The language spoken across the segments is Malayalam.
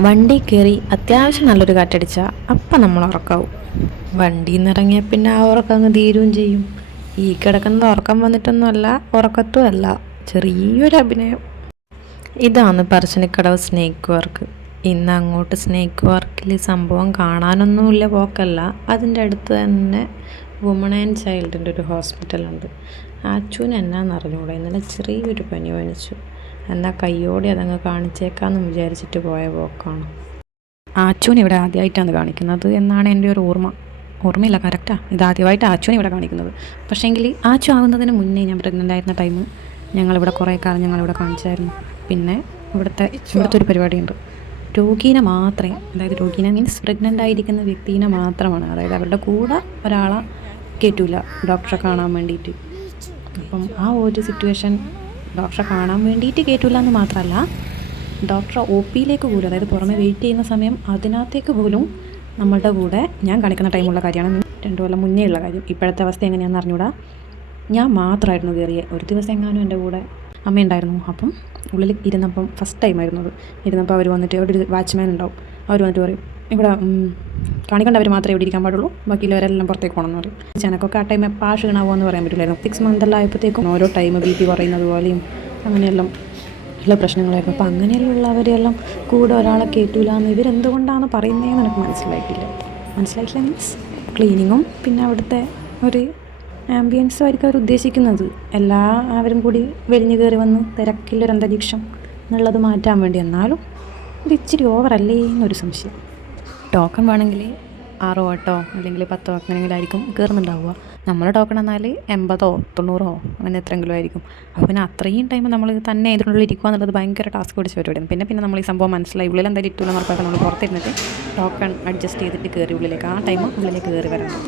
വണ്ടി കയറി അത്യാവശ്യം നല്ലൊരു കാറ്റടിച്ചാൽ അപ്പം നമ്മൾ ഉറക്കാവും. വണ്ടിയിൽ നിന്ന് പിന്നെ ആ ഉറക്കം അങ്ങ് തീരുകയും ചെയ്യും. ഈ കിടക്കുന്നത് ഉറക്കം വന്നിട്ടൊന്നുമല്ല ഉറക്കത്തും അല്ല ചെറിയൊരു അഭിനയം. ഇതാണ് പറശ്ശിനിക്കടവ് സ്നേക്ക് വർക്ക് ഇന്ന് അങ്ങോട്ട് സ്നേക്ക് വർക്കിൽ സംഭവം കാണാനൊന്നുമില്ല പോക്കല്ല. അതിന്റെ അടുത്ത് തന്നെ വുമൺ ആൻഡ് ചൈൽഡിന്റെ ഒരു ഹോസ്പിറ്റലുണ്ട്. അച്ചുവിന് എന്നാന്ന് അറിഞ്ഞൂടെ ഇന്നലെ ചെറിയൊരു പനി പനിച്ചു. എന്നാൽ കയ്യോടെ അതങ്ങ് കാണിച്ചേക്കാമെന്ന് വിചാരിച്ചിട്ട് പോയ പോക്കാണ്. ആച്ചുവിനെ ഇവിടെ ആദ്യമായിട്ടാണ് കാണിക്കുന്നത് എന്നാണ് എന്റെ ഒരു ഓർമ്മ. ഓർമ്മയില്ല കറക്റ്റാ ഇതാദ്യമായിട്ട് ആച്ചുവിനെ ഇവിടെ കാണിക്കുന്നത്. പക്ഷേങ്കിൽ ആച്ചു ആവുന്നതിന് മുന്നേ ഞാൻ പ്രഗ്നന്റ് ആയിരുന്ന ടൈം ഞങ്ങളിവിടെ കുറേ കാലം ഞങ്ങളിവിടെ കാണിച്ചായിരുന്നു. പിന്നെ ഇവിടുത്തെ ഇവിടുത്തെ ഒരു പരിപാടിയുണ്ട്. രോഗീനെ മാത്രമേ അതായത് രോഗീനെ മീൻസ് പ്രഗ്നന്റ് ആയിരിക്കുന്ന വ്യക്തിനെ മാത്രമാണ്. അതായത് അവരുടെ കൂടെ ഒരാളെ കയറ്റൂല ഡോക്ടറെ കാണാൻ വേണ്ടിയിട്ട്. അപ്പം ആ ഒരു സിറ്റുവേഷൻ ഡോക്ടറെ കാണാൻ വേണ്ടിയിട്ട് കയറ്റില്ല എന്ന് മാത്രമല്ല ഡോക്ടറെ ഒ പിയിലേക്ക് പോലും അതായത് പുറമെ വെയിറ്റ് ചെയ്യുന്ന സമയം അതിനകത്തേക്ക് പോലും നമ്മളുടെ കൂടെ ഞാൻ കാണിക്കുന്ന ടൈമുള്ള കാര്യമാണ്. രണ്ടു കൊല്ലം മുന്നേ ഉള്ള കാര്യം. ഇപ്പോഴത്തെ അവസ്ഥ എങ്ങനെയാണെന്ന് അറിഞ്ഞൂടാ? ഞാൻ മാത്രമായിരുന്നു കയറിയത് ഒരു ദിവസം എങ്ങാനും എന്റെ കൂടെ അമ്മയുണ്ടായിരുന്നു. അപ്പം ഉള്ളിൽ ഇരുന്നപ്പം ഫസ്റ്റ് ടൈം ആയിരുന്നു അത്. ഇരുന്നപ്പോൾ അവർ വന്നിട്ട് അവിടെ ഒരു വാച്ച്മാൻ ഉണ്ടാവും. അവർ വന്നിട്ട് പറയും. ഇവിടെ കാണിക്കേണ്ടവർ മാത്രമേ ഇവിടെ ഇരിക്കാൻ പാടുള്ളൂ. ബാക്കിയുള്ളവരെല്ലാം പുറത്തേക്ക് പോകണം എന്ന് പറയും. ചെനക്കൊക്കെ ആ ടൈം എപ്പോൾ ക്ഷീണാവുമോ എന്ന് പറയാൻ പറ്റില്ലായിരുന്നു. സിക്സ് മന്തെല്ലാം ആയപ്പോഴത്തേക്കും ഓരോ ടൈം ബി പി കുറയുന്നത് പോലെയും അങ്ങനെയെല്ലാം ഉള്ള പ്രശ്നങ്ങളായിരുന്നു. അപ്പോൾ അങ്ങനെയുള്ളവരെല്ലാം കൂടെ ഒരാളെ കയറ്റൂല എന്ന് ഇവരെന്തുകൊണ്ടാണ് പറയുന്നതെന്ന് എനിക്ക് മനസ്സിലായിട്ടില്ല. മനസ്സിലായിട്ടില്ല മീൻസ് ക്ലീനിങ്ങും പിന്നെ അവിടുത്തെ ഒരു ആംബിയൻസും ആയിരിക്കും അവർ ഉദ്ദേശിക്കുന്നത് എല്ലാവരും കൂടി വെളിഞ്ഞു കയറി വന്ന് തിരക്കില്ലൊരു അന്തരീക്ഷം എന്നുള്ളത് മാറ്റാൻ വേണ്ടി. എന്നാലും ഇത് ഇച്ചിരി ഓവറല്ലേ എന്നൊരു സംശയം. ടോക്കൺ വേണമെങ്കിൽ ആറോ എട്ടോ അല്ലെങ്കിൽ പത്തോ അങ്ങനെയെങ്കിലായിരിക്കും കയറുന്നുണ്ടാവുക. നമ്മൾ ടോക്കൺ എന്നാൽ എൺപതോ തൊണ്ണൂറോ അങ്ങനെ എത്രയെങ്കിലും ആയിരിക്കും. അപ്പോൾ പിന്നെ അത്രയും ടൈം നമ്മൾ തന്നെ ഇതിനുള്ളിൽ ഇരിക്കുക എന്നുള്ളത് ഭയങ്കര ടാസ്ക് പിടിച്ച് പരിപാടിയാണ്. പിന്നെ പിന്നെ നമ്മൾ ഈ സംഭവം മനസ്സിലായി. ഉള്ളിൽ എന്തായാലും ഇട്ടു ഉറപ്പായിട്ട് നമ്മൾ പുറത്തിരുന്നിട്ട് ടോക്കൺ അഡ്ജസ്റ്റ് ചെയ്തിട്ട് കയറി ഉള്ളിലേക്ക് ആ ടൈം ഉള്ളിലേക്ക് കയറി വരണം.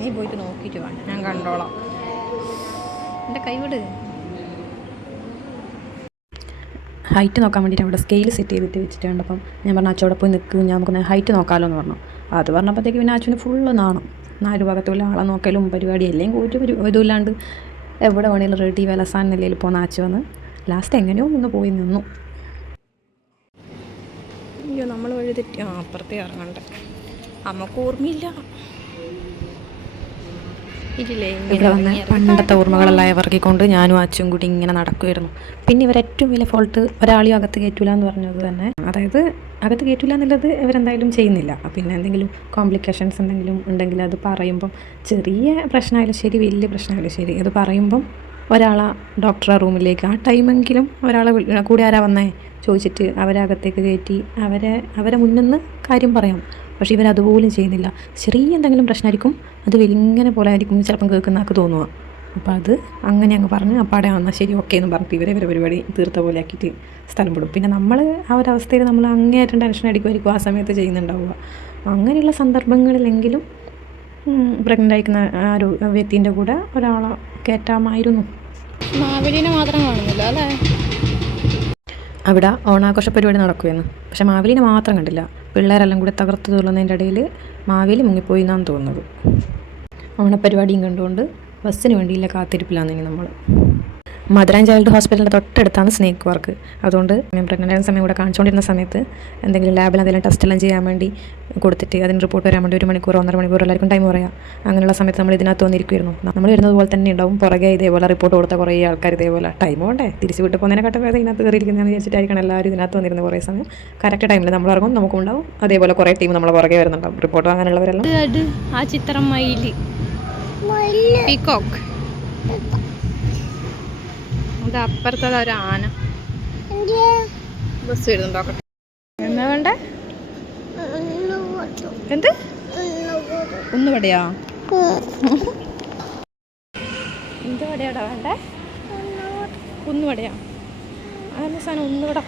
നീ പോയിട്ട് നോക്കിയിട്ട് വേണം ഞാൻ കണ്ടോളാം. എന്റെ കൈവിട് ഹൈറ്റ് നോക്കാൻ വേണ്ടിയിട്ട് അവിടെ സ്കെയിൽ സെറ്റ് ചെയ്തിട്ട് വെച്ചിട്ടുണ്ട്. അപ്പം ഞാൻ പറഞ്ഞു അച്ചോടെ പോയി നിൽക്കും ഞാൻ നമുക്കൊന്ന് ഹൈറ്റ് നോക്കാമല്ലോ എന്ന് പറഞ്ഞു. അത് പറഞ്ഞപ്പോഴത്തേക്ക് പിന്നെ അച്ഛന് ഫുള്ള് നാണം. നാല് ഭാഗത്തുള്ള ആളെ നോക്കലും പരിപാടി എല്ലാം ഒരു ഇതുമില്ലാണ്ട് എവിടെ വേണേലും റെഡി വിലസാൻ നിലയിൽ പോകുന്ന അച്ഛൻ വന്ന് ലാസ്റ്റ് എങ്ങനെയോ ഒന്ന് പോയി നിന്നു. അയ്യോ നമ്മൾ വഴി തെറ്റി അപ്പുറത്തേ ഇറങ്ങണ്ട. അമ്മയ്ക്ക് ഓർമ്മയില്ല. ഇവിടെ വന്ന് പണ്ടത്തെ ഓർമ്മകളെല്ലാം ഇറക്കിക്കൊണ്ട് ഞാനും അച്ഛനും കൂടി ഇങ്ങനെ നടക്കുമായിരുന്നു പിന്നെ ഇവർ ഏറ്റവും വലിയ ഫോൾട്ട് ഒരാളെയും അകത്ത് കയറ്റൂല എന്ന് പറഞ്ഞത് തന്നെ. അതായത് അകത്ത് കയറ്റൂല എന്നുള്ളത് ഇവരെന്തായാലും ചെയ്യുന്നില്ല. പിന്നെ എന്തെങ്കിലും കോംപ്ലിക്കേഷൻസ് എന്തെങ്കിലും ഉണ്ടെങ്കിൽ അത് പറയുമ്പം ചെറിയ പ്രശ്നമായാലും ശരി വലിയ പ്രശ്നമായാലും ശരി അത് പറയുമ്പം ഒരാളെ ഡോക്ടറെ റൂമിലേക്ക്. ആ ടൈമെങ്കിലും ഒരാളെ കൂടെ ആരാ വന്നേ? ചോദിച്ചിട്ട് അവരെ അകത്തേക്ക് കയറ്റി അവരെ അവരെ മുന്നിൽ നിന്ന് കാര്യം പറയാം. പക്ഷേ ഇവരതുപോലും ചെയ്യുന്നില്ല. ചെറിയ എന്തെങ്കിലും പ്രശ്നമായിരിക്കും അത് വലിങ്ങനെ പോലെ ആയിരിക്കും ചിലപ്പം കേൾക്കുന്നതൊക്കെ തോന്നുക. അപ്പോൾ അത് അങ്ങനെ അങ്ങ് പറഞ്ഞ് അപ്പാടെ വന്നാൽ ശരി ഓക്കെ എന്ന് പറഞ്ഞിട്ട് ഇവരെ ഇവരെ പരിപാടി തീർത്ത പോലെ ആക്കിയിട്ട് സ്ഥലം വിടും. പിന്നെ നമ്മൾ ആ ഒരു അവസ്ഥയിൽ നമ്മൾ അങ്ങേയറ്റം ടെൻഷൻ അടിക്കുമായിരിക്കും ആ സമയത്ത് ചെയ്യുന്നുണ്ടാവുക. അങ്ങനെയുള്ള സന്ദർഭങ്ങളിലെങ്കിലും പ്രഗ്നന്റ് ആയിരിക്കുന്ന ആ ഒരു വ്യക്തിന്റെ കൂടെ ഒരാളെ കയറ്റാമായിരുന്നു. മാവേലിനെ മാത്രം കാണുന്നില്ല അല്ലേ? അവിടെ ഓണാഘോഷ പരിപാടി നടക്കുമായിരുന്നു പക്ഷെ മാവേലിനെ മാത്രം കണ്ടില്ല. പിള്ളേരെല്ലാം കൂടി തകർത്ത് തുള്ളുന്നതിന്റെ ഇടയിൽ മാവേലി മുങ്ങിപ്പോയി എന്നാണ് തോന്നുന്നത്. ഓണപ്പരിപാടിയും കണ്ടുകൊണ്ട് ബസ്സിന് വേണ്ടിയില്ല കാത്തിരിപ്പിലാണ് ഇനി നമ്മൾ മദർ ആൻഡ് ചൈൽഡ് ഹോസ്പിറ്റലിന്റെ തൊട്ടടുത്താണ് സ്നേക്ക് വർക്ക് അതുകൊണ്ട് ഞാൻ പ്രഗ്നന്റ് ആയിരുന്ന സമയം ഇവിടെ കാണിച്ചുകൊണ്ടിരുന്ന സമയത്ത് എന്തെങ്കിലും ലാബിൽ എന്തെങ്കിലും ടെസ്റ്റ് എല്ലാം ചെയ്യാൻ വേണ്ടി കൊടുത്തിട്ട് അതിന് റിപ്പോർട്ട് വരാൻ വേണ്ടി ഒരു മണിക്കൂർ ഒന്നര മണിക്കൂർ എല്ലാവർക്കും ടൈം പറയാം. അങ്ങനെയുള്ള സമയത്ത് നമ്മൾ ഇതിനകത്ത് വന്നിരിക്കുമായിരുന്നു നമ്മൾ വരുന്നത് പോലെ തന്നെ ഉണ്ടാവും. പുറകെ ഇതേപോലെ റിപ്പോർട്ട് കൊടുത്ത കുറേ ആൾക്കാർ ഇതേപോലെ ടൈം ഉണ്ടേ തിരിച്ച് വിട്ട് പോകുന്നതിനെക്കാട്ടും വേറെ ഇതിനകത്ത് കയറിയിരിക്കുന്നതെന്ന് വിചാരിച്ചിട്ടായിരിക്കണം എല്ലാവരും ഇതിനകത്ത് വന്നിരുന്ന കുറേ സമയം. കറക്റ്റ് ടൈമിൽ നമ്മൾ ഇറങ്ങും നമുക്കും ഉണ്ടാവും. അതേപോലെ കുറേ ടീം നമ്മളെ പുറകെ വരുന്നുണ്ടാവും. റിപ്പോർട്ട് അങ്ങനെയുള്ളവരെല്ലാം ആ ചിത്രം മയിൽ പീകോക്ക് ഇത് അപ്പുറത്തത് ഒരു ആന. ബസ് വരുന്നുണ്ടോക്കട്ടെ എന്നാ വേണ്ട? എന്ത്? ഒന്നുവടയാ എന്ത് വടയാടാ വേണ്ടേ? ഒന്നുവടയാ അതെന്താ സാധനം? ഒന്നുകൂടെ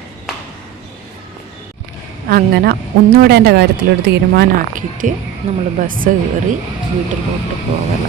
അങ്ങനെ ഒന്നുകൂടെ എന്റെ കാര്യത്തിലൊരു തീരുമാനമാക്കിയിട്ട് നമ്മൾ ബസ് കയറി വീട്ടിലോട്ട് പോകല